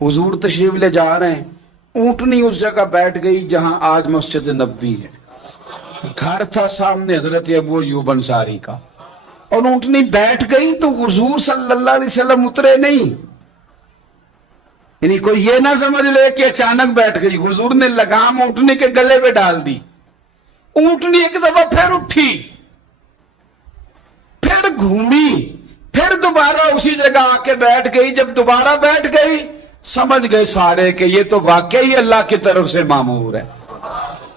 حضور تشریف لے جا رہے ہیں، اونٹنی اس جگہ بیٹھ گئی جہاں آج مسجد نبوی ہے، گھر تھا سامنے حضرت ابو ایوب انصاری کا، اور اونٹنی بیٹھ گئی تو حضور صلی اللہ علیہ وسلم اترے نہیں، یعنی کوئی یہ نہ سمجھ لے کہ اچانک بیٹھ گئی، حضور نے لگام اونٹنی کے گلے پہ ڈال دی، اونٹنی ایک دفعہ پھر اٹھی، پھر گھومی، پھر دوبارہ اسی جگہ آ کے بیٹھ گئی۔ جب دوبارہ بیٹھ گئی سمجھ گئے سارے کہ یہ تو واقعی اللہ کی طرف سے مامور ہے۔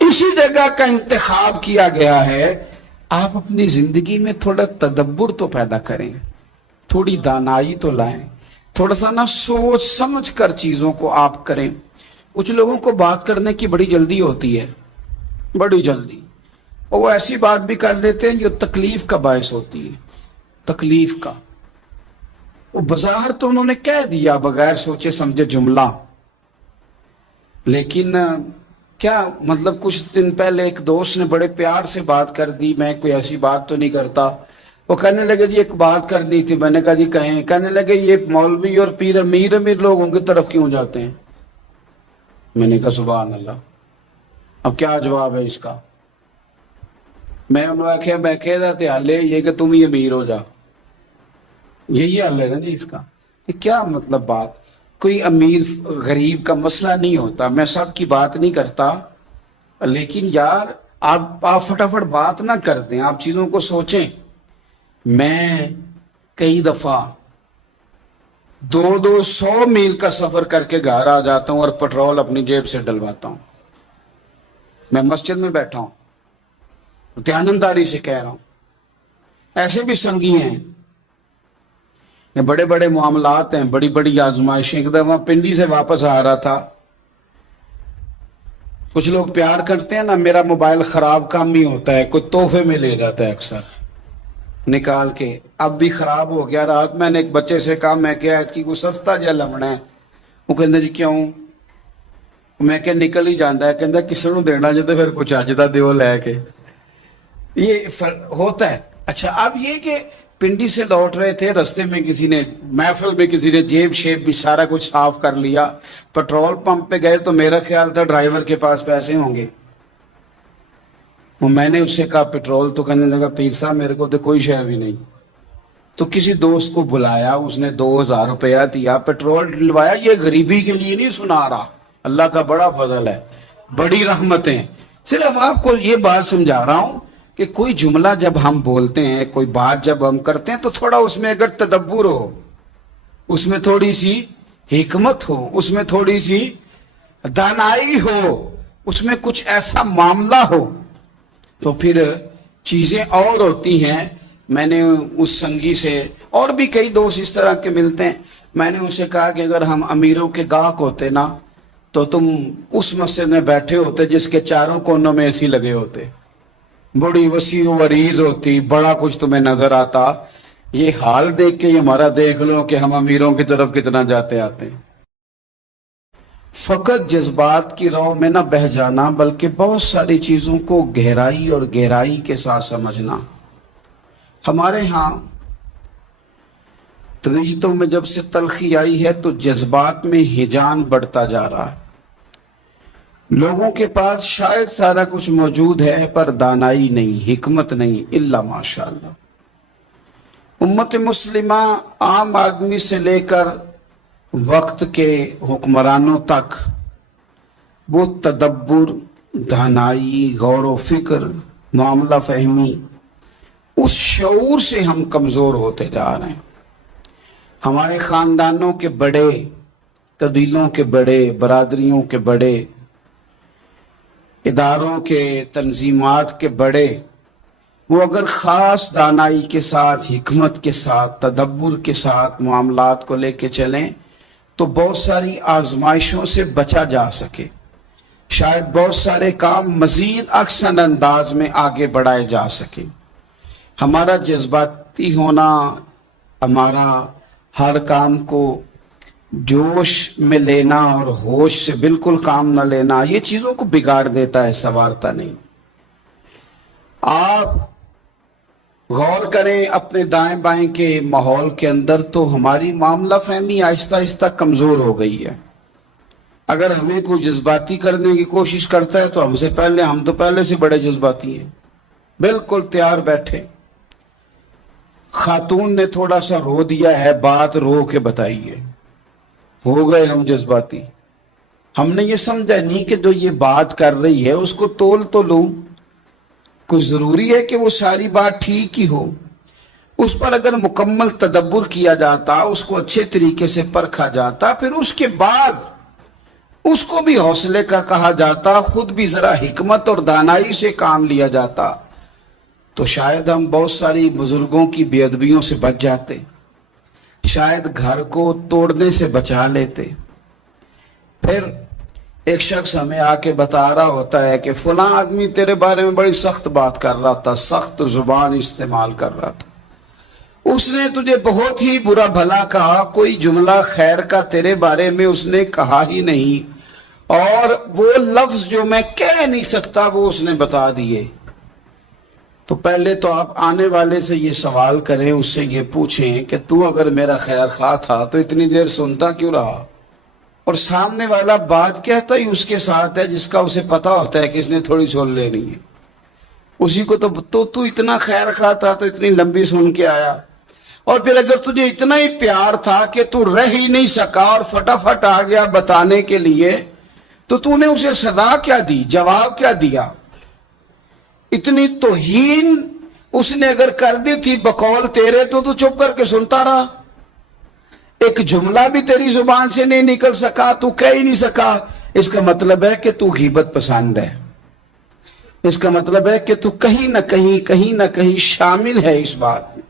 اسی جگہ کا انتخاب کیا گیا ہے۔ آپ اپنی زندگی میں تھوڑا تدبر تو پیدا کریں، تھوڑی دانائی تو لائیں، تھوڑا سا نہ سوچ سمجھ کر چیزوں کو آپ کریں۔ کچھ لوگوں کو بات کرنے کی بڑی جلدی ہوتی ہے، بڑی جلدی، اور وہ ایسی بات بھی کر دیتے ہیں جو تکلیف کا باعث ہوتی ہے، تکلیف کا۔ وہ بظاہر تو انہوں نے کہہ دیا بغیر سوچے سمجھے جملہ، لیکن کیا مطلب کچھ دن پہلے ایک دوست نے بڑے پیار سے بات کر دی، میں کوئی ایسی بات تو نہیں کرتا، وہ کہنے لگے جی ایک بات کرنی تھی، میں نے کہا جی کہیں، کہنے لگے یہ مولوی اور پیر امیر لوگوں کی طرف کیوں جاتے ہیں؟ میں نے کہا سبحان اللہ، اب کیا جواب ہے اس کا؟ میں انہوں نے میں کہہ رہا تھا حل ہے یہ کہ تم ہی امیر ہو جا، یہی حل ہے نا جی اس کا۔ یہ کیا مطلب بات؟ کوئی امیر غریب کا مسئلہ نہیں ہوتا، میں سب کی بات نہیں کرتا، لیکن یار آپ فٹافٹ بات نہ کر دیں، آپ چیزوں کو سوچیں۔ میں کئی دفعہ 200 میل کا سفر کر کے گھر آ جاتا ہوں اور پٹرول اپنی جیب سے ڈلواتا ہوں۔ میں مسجد میں بیٹھا ہوں، دیانتداری سے کہہ رہا ہوں، ایسے بھی سنگی ہیں، یہ بڑے بڑے معاملات ہیں، بڑی بڑی آزمائشیں۔ ایک دفعہ پنڈی سے واپس آ رہا تھا، کچھ لوگ پیار کرتے ہیں نا، میرا موبائل خراب کام ہی ہوتا ہے، کوئی تحفے میں لے جاتا ہے اکثر نکال کے، اب بھی خراب ہو گیا۔ رات میں نے ایک بچے سے کہا میں کیا کہ کوئی سستا جا لمنا ہے، وہ کہندے جی کیوں؟ میں کہ نکل ہی جانا ہے، کہندہ کسی نو دینا جے تو پھر کچھ اجدا دیو لے کے، یہ ہوتا ہے۔ اچھا اب یہ کہ پنڈی سے لوٹ رہے تھے، رستے میں کسی نے محفل میں کسی نے جیب شیب بھی سارا کچھ صاف کر لیا، پیٹرول پمپ پہ گئے تو میرا خیال تھا ڈرائیور کے پاس پیسے ہوں گے، میں نے اسے کہا پیٹرول، تو کہنے لگا پیر صاحب میرے کو تو کوئی شے بھی نہیں۔ تو کسی دوست کو بلایا، اس نے 2000 روپیہ دیا، پیٹرول ڈلوایا۔ یہ غریبی کے لیے نہیں سنا رہا، اللہ کا بڑا فضل ہے، بڑی رحمتیں۔ صرف آپ کو یہ بات سمجھا رہا ہوں کہ کوئی جملہ جب ہم بولتے ہیں، کوئی بات جب ہم کرتے ہیں، تو تھوڑا اس میں اگر تدبر ہو، اس میں تھوڑی سی حکمت ہو، اس میں تھوڑی سی دانائی ہو، اس میں کچھ ایسا معاملہ ہو، تو پھر چیزیں اور ہوتی ہیں۔ میں نے اس سنگی سے، اور بھی کئی دوست اس طرح کے ملتے ہیں، میں نے اسے کہا کہ اگر ہم امیروں کے گاہک ہوتے نا تو تم اس مسجد میں بیٹھے ہوتے جس کے چاروں کونوں میں ایسی لگے ہوتے، بڑی وسیع و عریض ہوتی، بڑا کچھ تمہیں نظر آتا۔ یہ حال دیکھ کے ہمارا دیکھ لو کہ ہم امیروں کی طرف کتنا جاتے آتے ہیں۔ فقط جذبات کی راہ میں نہ بہہ جانا، بلکہ بہت ساری چیزوں کو گہرائی اور گہرائی کے ساتھ سمجھنا۔ ہمارے ہاں تریجتوں میں جب سے تلخی آئی ہے تو جذبات میں ہیجان بڑھتا جا رہا ہے۔ لوگوں کے پاس شاید سارا کچھ موجود ہے پر دانائی نہیں، حکمت نہیں، الا ماشاءاللہ۔ امت مسلمہ عام آدمی سے لے کر وقت کے حکمرانوں تک وہ تدبر، دانائی، غور و فکر، معاملہ فہمی، اس شعور سے ہم کمزور ہوتے جا رہے ہیں۔ ہمارے خاندانوں کے بڑے، قبیلوں کے بڑے، برادریوں کے بڑے، اداروں کے، تنظیمات کے بڑے، وہ اگر خاص دانائی کے ساتھ، حکمت کے ساتھ، تدبر کے ساتھ معاملات کو لے کے چلیں تو بہت ساری آزمائشوں سے بچا جا سکے، شاید بہت سارے کام مزید احسن انداز میں آگے بڑھائے جا سکیں۔ ہمارا جذباتی ہونا، ہمارا ہر کام کو جوش میں لینا اور ہوش سے بالکل کام نہ لینا، یہ چیزوں کو بگاڑ دیتا ہے، سنوارتا نہیں۔ آپ غور کریں اپنے دائیں بائیں کے ماحول کے اندر تو ہماری معاملہ فہمی آہستہ آہستہ کمزور ہو گئی ہے۔ اگر ہمیں کوئی جذباتی کرنے کی کوشش کرتا ہے تو ہم تو پہلے سے بڑے جذباتی ہیں، بالکل تیار بیٹھے. خاتون نے تھوڑا سا رو دیا ہے، بات رو کے بتائیے، ہو گئے ہم جذباتی. ہم نے یہ سمجھا نہیں کہ جو یہ بات کر رہی ہے اس کو تول تو لوں. کوئی ضروری ہے کہ وہ ساری بات ٹھیک ہی ہو. اس پر اگر مکمل تدبر کیا جاتا، اس کو اچھے طریقے سے پرکھا جاتا، پھر اس کے بعد اس کو بھی حوصلے کا کہا جاتا، خود بھی ذرا حکمت اور دانائی سے کام لیا جاتا، تو شاید ہم بہت ساری بزرگوں کی بے ادبیوں سے بچ جاتے، شاید گھر کو توڑنے سے بچا لیتے. پھر ایک شخص ہمیں آ کے بتا رہا ہوتا ہے کہ فلاں آدمی تیرے بارے میں بڑی سخت بات کر رہا تھا، سخت زبان استعمال کر رہا تھا، اس نے تجھے بہت ہی برا بھلا کہا، کوئی جملہ خیر کا تیرے بارے میں اس نے کہا ہی نہیں، اور وہ لفظ جو میں کہہ نہیں سکتا وہ اس نے بتا دیے. تو پہلے تو آپ آنے والے سے یہ سوال کریں، اس سے یہ پوچھیں کہ تو اگر میرا خیر خواہ تھا تو اتنی دیر سنتا کیوں رہا؟ اور سامنے والا بات کہتا ہی اس کے ساتھ ہے جس کا اسے پتا ہوتا ہے کہ اس نے تھوڑی سن لینی ہے، اسی کو تو اتنا خیر خواہ تھا تو اتنی لمبی سن کے آیا. اور پھر اگر تجھے اتنا ہی پیار تھا کہ تو رہ ہی نہیں سکا اور فٹافٹ آ گیا بتانے کے لیے، تو نے اسے سزا کیا دی، جواب کیا دیا؟ اتنی توہین اس نے اگر کر دی تھی بقول تیرے تو چپ کر کے سنتا رہا. ایک جملہ بھی تیری زبان سے نہیں نکل سکا، تو کہہ ہی نہیں سکا. اس کا مطلب ہے کہ تو غیبت پسند ہے، اس کا مطلب ہے کہ تو کہیں نہ کہیں شامل ہے اس بات میں.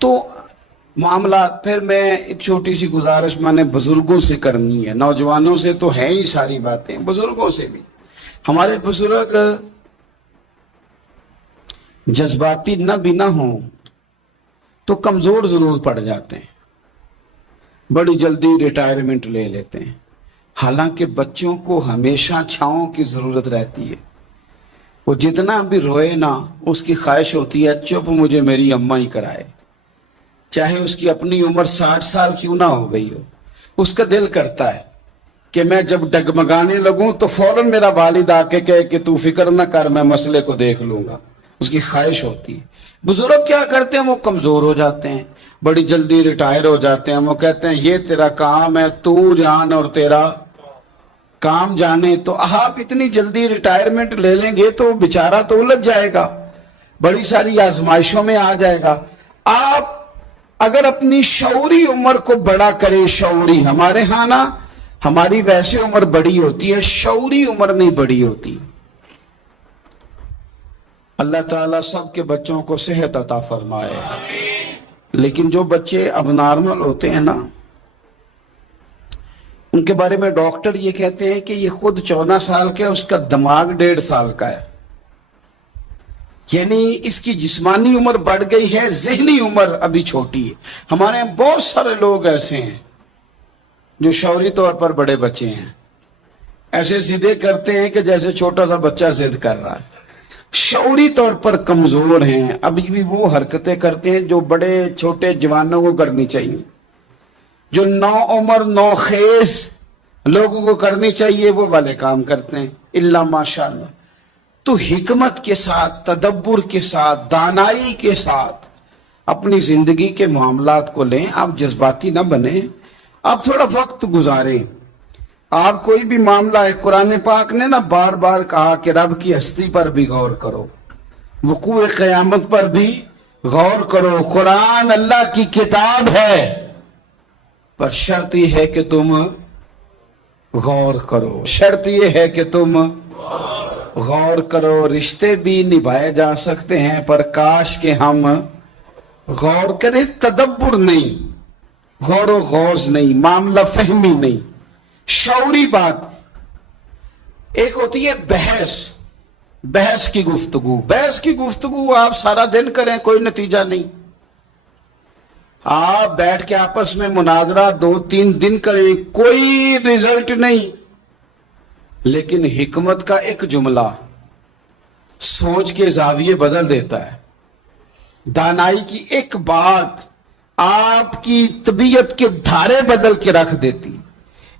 تو معاملات، پھر میں ایک چھوٹی سی گزارش میں نے بزرگوں سے کرنی ہے، نوجوانوں سے تو ہیں ہی ساری باتیں، بزرگوں سے بھی. ہمارے بزرگ جذباتی نہ ہوں تو کمزور ضرور پڑ جاتے ہیں، بڑی جلدی ریٹائرمنٹ لے لیتے ہیں. حالانکہ بچوں کو ہمیشہ چھاؤں کی ضرورت رہتی ہے. وہ جتنا بھی روئے نا، اس کی خواہش ہوتی ہے چپ مجھے میری اماں ہی کرائے، چاہے اس کی اپنی عمر 60 سال کیوں نہ ہو گئی ہو. اس کا دل کرتا ہے کہ میں جب ڈگمگانے لگوں تو فوراً میرا والد آ کے کہے کہ تو فکر نہ کر، میں مسئلے کو دیکھ لوں گا. اس کی خواہش ہوتی ہے. بزرگ کیا کرتے ہیں؟ وہ کمزور ہو جاتے ہیں، بڑی جلدی ریٹائر ہو جاتے ہیں. وہ کہتے ہیں یہ تیرا کام ہے، تو جان اور تیرا کام جانے. تو آپ اتنی جلدی ریٹائرمنٹ لے لیں گے تو بیچارہ تو الجھ جائے گا، بڑی ساری آزمائشوں میں آ جائے گا. آپ اگر اپنی شعوری عمر کو بڑا کریں، شعوری، ہمارے ہاں نا ہماری ویسے عمر بڑی ہوتی ہے، شعوری عمر نہیں بڑی ہوتی. اللہ تعالیٰ سب کے بچوں کو صحت عطا فرمائے. لیکن جو بچے اب نارمل ہوتے ہیں نا، ان کے بارے میں ڈاکٹر یہ کہتے ہیں کہ یہ خود 14 سال کا ہے، اس کا دماغ 1.5 سال کا ہے. یعنی اس کی جسمانی عمر بڑھ گئی ہے، ذہنی عمر ابھی چھوٹی ہے. ہمارے یہاں بہت سارے لوگ ایسے ہیں جو شعوری طور پر بڑے بچے ہیں، ایسے ضدیں کرتے ہیں کہ جیسے چھوٹا سا بچہ ضد کر رہا ہے. شعوری طور پر کمزور ہیں، ابھی بھی وہ حرکتیں کرتے ہیں جو بڑے چھوٹے جوانوں کو کرنی چاہیے، جو نو عمر نو خیز لوگوں کو کرنی چاہیے وہ والے کام کرتے ہیں. الا ماشاءاللہ. تو حکمت کے ساتھ، تدبر کے ساتھ، دانائی کے ساتھ اپنی زندگی کے معاملات کو لیں. آپ جذباتی نہ بنیں، آپ تھوڑا وقت گزاریں. آپ کوئی بھی معاملہ ہے، قرآن پاک نے نا بار بار کہا کہ رب کی ہستی پر بھی غور کرو، وقوع قیامت پر بھی غور کرو. قرآن اللہ کی کتاب ہے، پر شرط یہ ہے کہ تم غور کرو، شرط یہ ہے کہ تم غور کرو. رشتے بھی نبھائے جا سکتے ہیں، پر کاش کہ ہم غور کریں. تدبر نہیں، غور و غوض نہیں، معاملہ فہمی نہیں، شعوری بات. ایک ہوتی ہے بحث کی گفتگو. بحث کی گفتگو آپ سارا دن کریں، کوئی نتیجہ نہیں. آپ بیٹھ کے آپس میں مناظرہ 2-3 دن کریں، کوئی رزلٹ نہیں. لیکن حکمت کا ایک جملہ سوچ کے زاویے بدل دیتا ہے. دانائی کی ایک بات آپ کی طبیعت کے دھارے بدل کے رکھ دیتی.